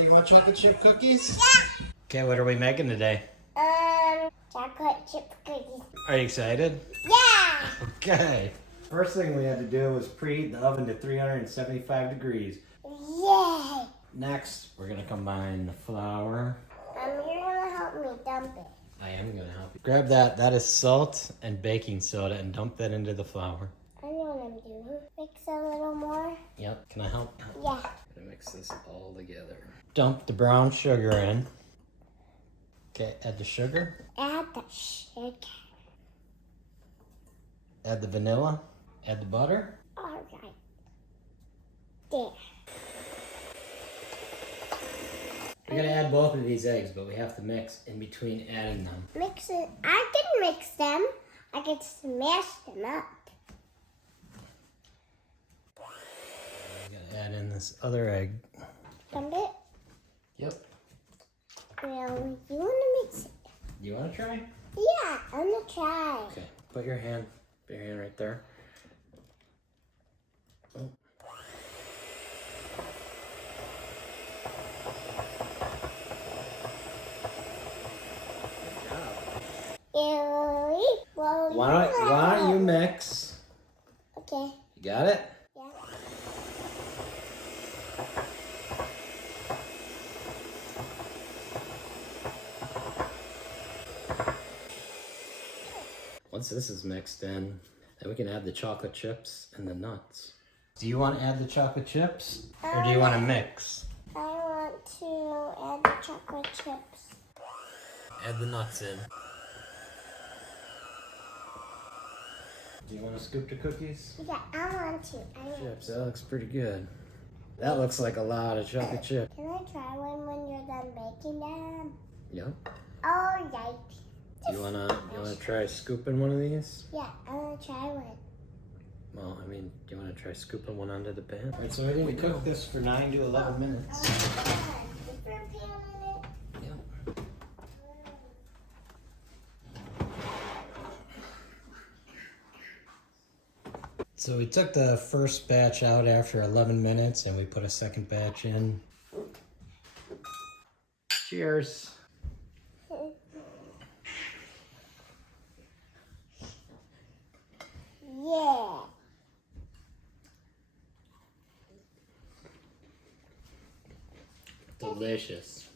Bella, you want chocolate chip cookies? Yeah. Okay, what are we making today? Chocolate chip cookies. Are you excited? Yeah. Okay. First thing we had to do was preheat the oven to 375 degrees. Yay. Next, we're gonna combine the flour. You're gonna help me dump it. I am gonna help you. Grab that. That is salt and baking soda and dump that into the flour. I know what I'm doing. Mix a little more. Yep. Can I help? Yeah. I'm gonna mix this all together. Dump the brown sugar in. Okay, add the sugar. Add the sugar. Add the vanilla. Add the butter. All right. There. We're gonna add both of these eggs, but we have to mix in between adding them. Mix it. I can mix them. I can smash them up. We gotta add in this other egg. Dump it. Yep. Well, you wanna mix it? You wanna try? Yeah, I'm gonna try. Okay. Put your hand right there. Oh. Well, Why don't you mix? Okay. You got it? Yeah. Once this is mixed in, then we can add the chocolate chips and the nuts. Do you want to add the chocolate chips? Or do you want to mix? I want to add the chocolate chips. Add the nuts in. Do you want to scoop the cookies? Yeah, I want to. Chips, that looks pretty good. That looks like a lot of chocolate chip. Can I try one when you're done baking them? Yep. All right. Do you wanna try scooping one of these? Yeah, I want to try one. Well, I mean, do you want to try scooping one onto the pan? All right, so we're going to cook this for 9 to 11 minutes. Different pan in it. Yep. So we took the first batch out after 11 minutes and we put a second batch in. Cheers. Yeah. Delicious.